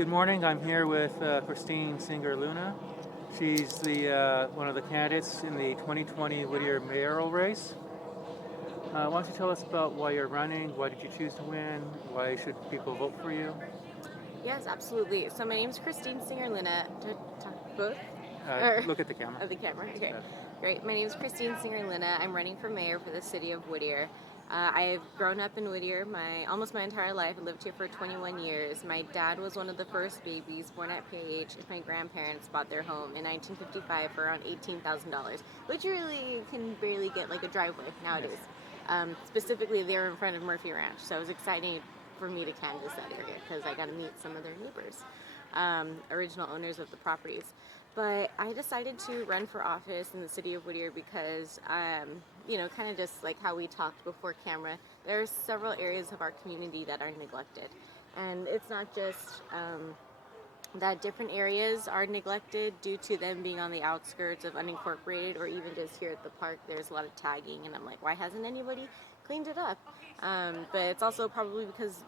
Good morning. I'm here with Christine SingerLuna. She's the one of the candidates in the 2020 Whittier mayoral race. Why don't you tell us about why you're running? Why did you choose to win? Why should people vote for you? Yes, absolutely. So my name is Christine SingerLuna. To talk both? Or Look at the camera. of the camera. Okay, great. My name is Christine SingerLuna. I'm running for mayor for the city of Whittier. I've grown up in Whittier almost my entire life. I lived here for 21 years. My dad was one of the first babies born at PH. My grandparents bought their home in 1955 for around $18,000, which really can barely get like a driveway nowadays. Yes. Specifically, they were in front of Murphy Ranch, so it was exciting for me to canvass that area because I got to meet some of their neighbors, original owners of the properties. But I decided to run for office in the city of Whittier because, kind of just like how we talked before camera, there are several areas of our community that are neglected. And it's not just that different areas are neglected due to them being on the outskirts of unincorporated, or even just here at the park, there's a lot of tagging, and I'm like, why hasn't anybody cleaned it up? But it's also probably because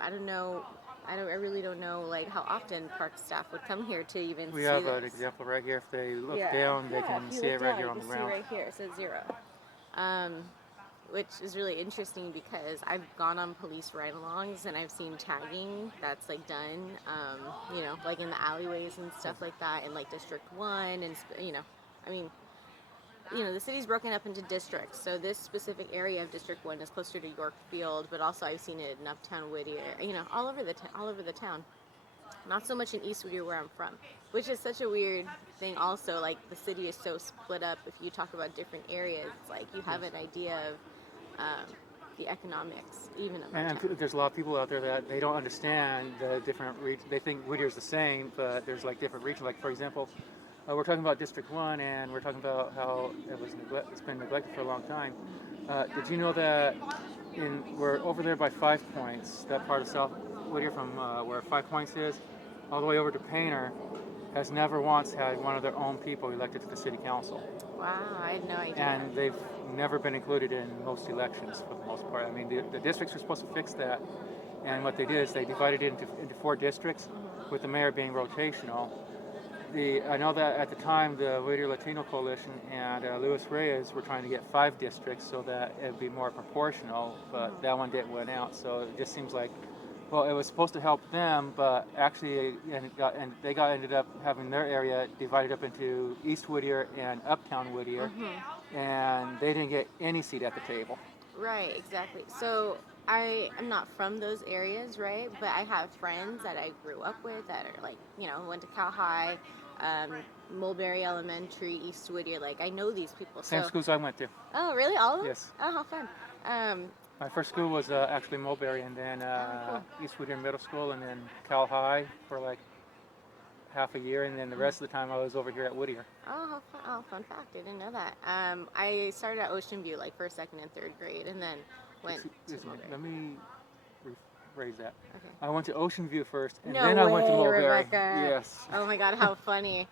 I don't know. I really don't know like how often park staff would come here to even We see have this. an example right here. If they look Yeah. down, they Yeah, can if you see look it right down, here you on the can ground. see right here, it says 0. Which is really interesting because I've gone on police ride-alongs and I've seen tagging that's like done, like in the alleyways and stuff like that, in like District 1, and I mean, the city's broken up into districts. So this specific area of District 1 is closer to Yorkfield, but also I've seen it in Uptown Whittier, all over the town. Not so much in East Whittier where I'm from, which is such a weird thing also. Like, the city is so split up. If you talk about different areas, it's like you have an idea of the economics, even of And town. there's a lot of people out there that they don't understand the different regions. They think Whittier's the same, but there's like different regions. Like, for example, we're talking about District 1, and we're talking about how it's been neglected for a long time. Did you know that we're over there by 5 Points, that part of South Whittier from where 5 Points is, all the way over to Painter, has never once had one of their own people elected to the city council. Wow, I had no idea. And they've never been included in most elections for the most part. I mean, the districts are supposed to fix that, and what they did is they divided it into 4 districts, with the mayor being rotational. I know that at the time the Whittier Latino Coalition and Luis Reyes were trying to get 5 districts so that it'd be more proportional, but that one didn't win out. So it just seems like, well, it was supposed to help them, but actually, they ended up having their area divided up into East Whittier and Uptown Whittier, and they didn't get any seat at the table. Right, exactly. So I am not from those areas, right? But I have friends that I grew up with that are like, went to Cal High, Mulberry Elementary, East Whittier. Like, I know these people. Same So, schools I went to. oh, really? All of them? Yes. Oh, how fun. My first school was actually Mulberry, and then cool. East Whittier Middle School, and then Cal High for like half a year, and then the rest of the time I was over here at Whittier. Oh, how fun. Oh, fun fact. I didn't know that. I started at Ocean View, like first, second, and third grade, and then went to Mulberry. Let me rephrase that. Okay. I went to Ocean View first, and No then I went to way, Mulberry. Rebecca. Yes. Oh my God, how funny.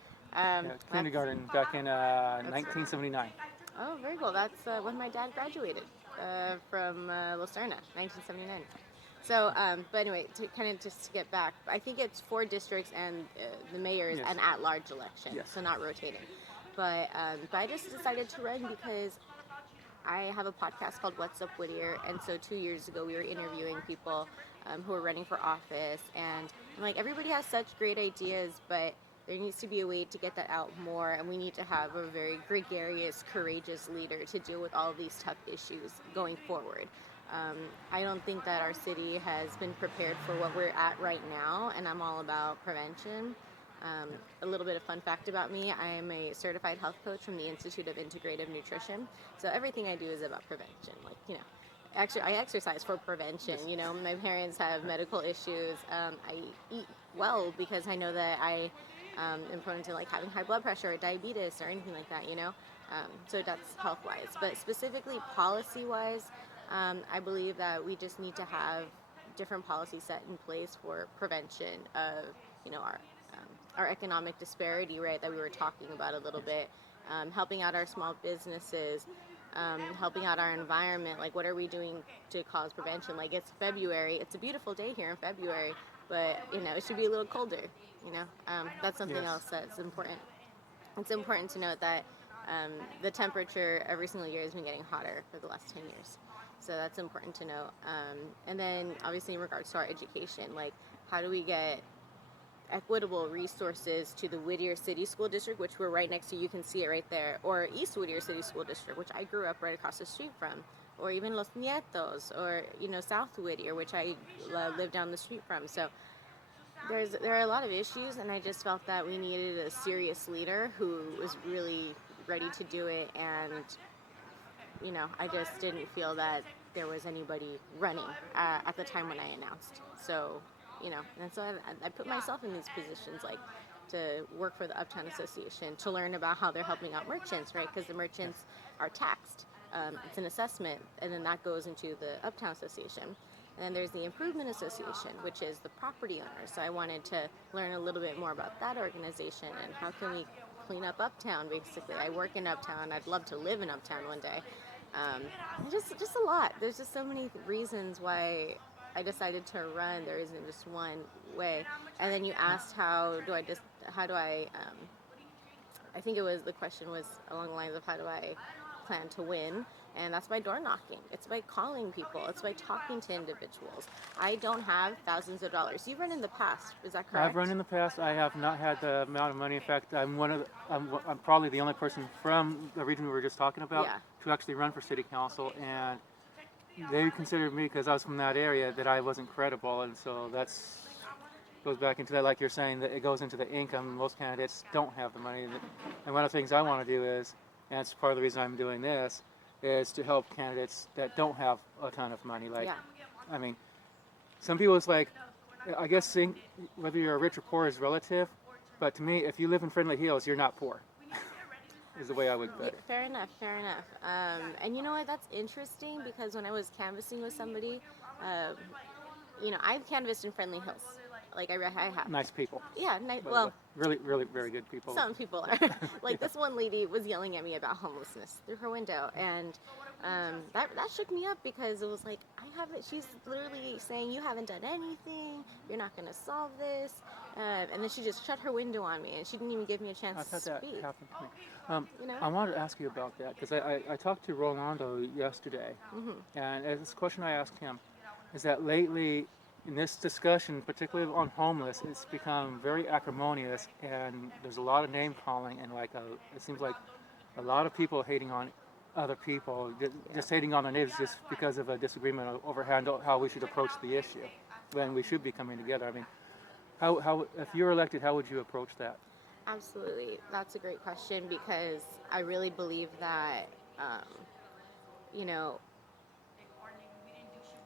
Kindergarten back in 1979. Oh, very cool. That's when my dad graduated from Lucerna, 1979. So, but anyway, to kind of just get back, I think it's 4 districts and the mayor is an at-large election, so not rotating. But I just decided to run because I have a podcast called What's Up Whittier, and so 2 years ago we were interviewing people who are running for office, and I'm like, everybody has such great ideas, but there needs to be a way to get that out more, and we need to have a very gregarious, courageous leader to deal with all of these tough issues going forward. I don't think that our city has been prepared for what we're at right now, and I'm all about prevention. A little bit of fun fact about me, I am a certified health coach from the Institute of Integrative Nutrition, so everything I do is about prevention. Like, actually, I exercise for prevention. My parents have medical issues. I eat well because I know that I am prone to like having high blood pressure or diabetes or anything like that. So that's health-wise. But specifically policy-wise, I believe that we just need to have different policies set in place for prevention of, our economic disparity, right, that we were talking about a little bit, helping out our small businesses, helping out our environment. Like, what are we doing to cause prevention? Like, it's February. It's a beautiful day here in February, but it should be a little colder. That's something Yes. else that's important. It's important to note that the temperature every single year has been getting hotter for the last 10 years. So that's important to note. And then obviously in regards to our education, like how do we get equitable resources to the Whittier City School District, which we're right next to, you can see it right there, or East Whittier City School District, which I grew up right across the street from, or even Los Nietos, or South Whittier, which I live down the street from. So there are a lot of issues, and I just felt that we needed a serious leader who was really ready to do it, and I just didn't feel that there was anybody running at the time when I announced. So, and so I put myself in these positions, like to work for the Uptown Association, to learn about how they're helping out merchants, right? Because the merchants are taxed. It's an assessment, and then that goes into the Uptown Association. And then there's the Improvement Association, which is the property owners. So I wanted to learn a little bit more about that organization and how can we clean up Uptown, basically. I work in Uptown. I'd love to live in Uptown one day. Just a lot. There's just so many reasons why I decided to run. There isn't just one way. And then you asked how do I I think the question was along the lines of how do I plan to win? And that's by door knocking. It's by calling people. It's by talking to individuals. I don't have thousands of dollars. You've run in the past, is that correct? I've run in the past. I have not had the amount of money. In fact, I'm probably the only person from the region we were just talking about to actually run for city council, and they considered me, because I was from that area, that I wasn't credible, and so that's goes back into that, like you're saying, that it goes into the income. Most candidates don't have the money, and one of the things I want to do is, and it's part of the reason I'm doing this, is to help candidates that don't have a ton of money. Like, I mean, some people, it's like, I guess whether you're rich or poor is relative, but to me, if you live in Friendly Hills, you're not poor, is the way I would put it. Fair enough. And you know what, that's interesting, because when I was canvassing with somebody, I've canvassed in Friendly Hills. Like, I have. Nice people. Yeah, well, really, really, very good people. Some people are. Like, this one lady was yelling at me about homelessness through her window, and that shook me up, because it was like, she's literally saying, you haven't done anything, you're not going to solve this, and then she just shut her window on me, and she didn't even give me a chance to speak. That happened to me. I wanted to ask you about that, because I talked to Rolando yesterday, and this question I asked him is that lately, in this discussion, particularly on homeless, it's become very acrimonious, and there's a lot of name calling, and it seems like a lot of people hating on other people, just hating on the neighbors just because of a disagreement over how we should approach the issue, when we should be coming together. I mean, how if you're elected, how would you approach that? Absolutely, that's a great question, because I really believe that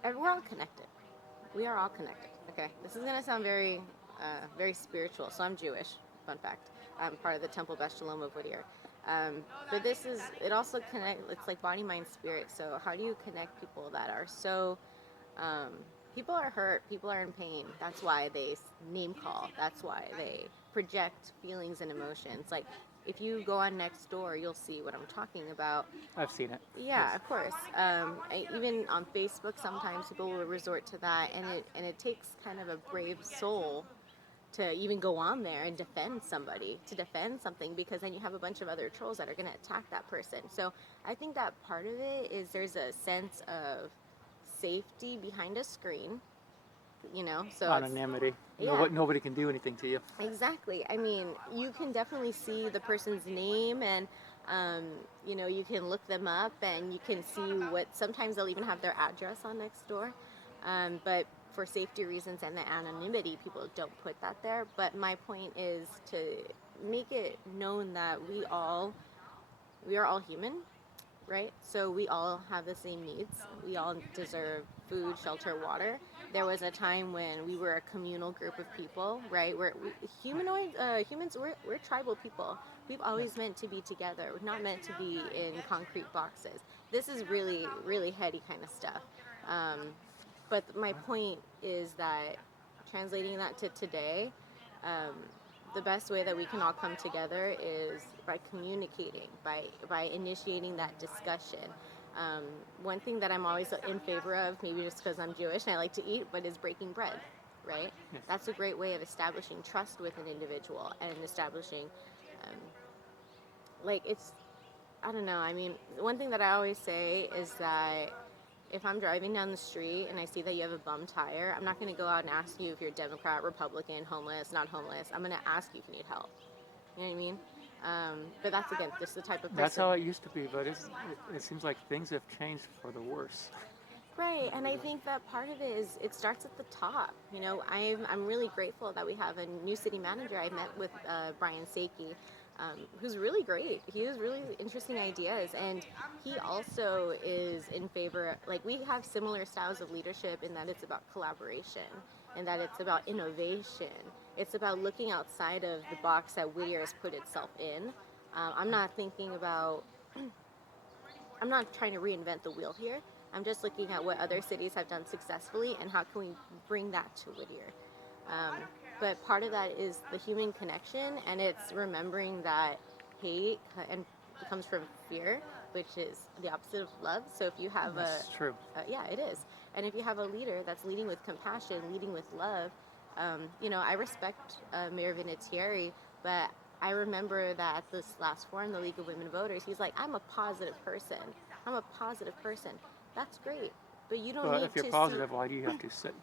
we're all connected. We are all connected. Okay, this is gonna sound very, very spiritual. So I'm Jewish. Fun fact. I'm part of the Temple Beth Shalom of Whittier. But it also it's like body, mind, spirit. So how do you connect people that are so, people are hurt, people are in pain. That's why they name call. That's why they project feelings and emotions. Like, if you go on Nextdoor, you'll see what I'm talking about. I've seen it. Yeah, yes. Of course. Even on Facebook, sometimes people will resort to that, and it takes kind of a brave soul to even go on there and defend somebody, to defend something, because then you have a bunch of other trolls that are going to attack that person. So I think that part of it is there's a sense of safety behind a screen. So anonymity. Nobody can do anything to you. Exactly. I mean, you can definitely see the person's name, and you can look them up, and you can see sometimes they'll even have their address on Nextdoor, but for safety reasons and the anonymity, people don't put that there. But my point is to make it known that we are all human, right? So we all have the same needs. We all deserve food, shelter, water. There was a time when we were a communal group of people, right? Humans, we're tribal people. We've always meant to be together. We're not meant to be in concrete boxes. This is really, really heady kind of stuff. But my point is that translating that to today, the best way that we can all come together is by communicating, by initiating that discussion. One thing that I'm always in favor of, maybe just because I'm Jewish and I like to eat, but is breaking bread. right? Yes. That's a great way of establishing trust with an individual and establishing, um, like, it's, I don't know. I mean, one thing that I always say is that if I'm driving down the street and I see that you have a bum tire, I'm not going to go out and ask you if you're Democrat, Republican, homeless, not homeless. I'm going to ask you if you need help. You know what I mean? But that's, again, just the type of person. That's how it used to be, but it seems like things have changed for the worse. Right, and I think that part of it is it starts at the top. You know, I'm really grateful that we have a new city manager. I met with Brian Saki, who's really great. He has really interesting ideas, and he also is in favor. Like, we have similar styles of leadership in that it's about collaboration and that it's about innovation. It's about looking outside of the box that Whittier has put itself in. I'm not thinking about. I'm not trying to reinvent the wheel here. I'm just looking at what other cities have done successfully and how can we bring that to Whittier. But part of that is the human connection, and it's remembering that hate and comes from fear, which is the opposite of love. So if you have That's true. yeah, it is. And if you have a leader that's leading with compassion, leading with love, you know, I respect Mayor of Whittier, but I remember that at this last forum, the League of Women Voters, he's like, I'm a positive person. I'm a positive person. That's great. But you don't Well, need if you're to positive, why do you have to sit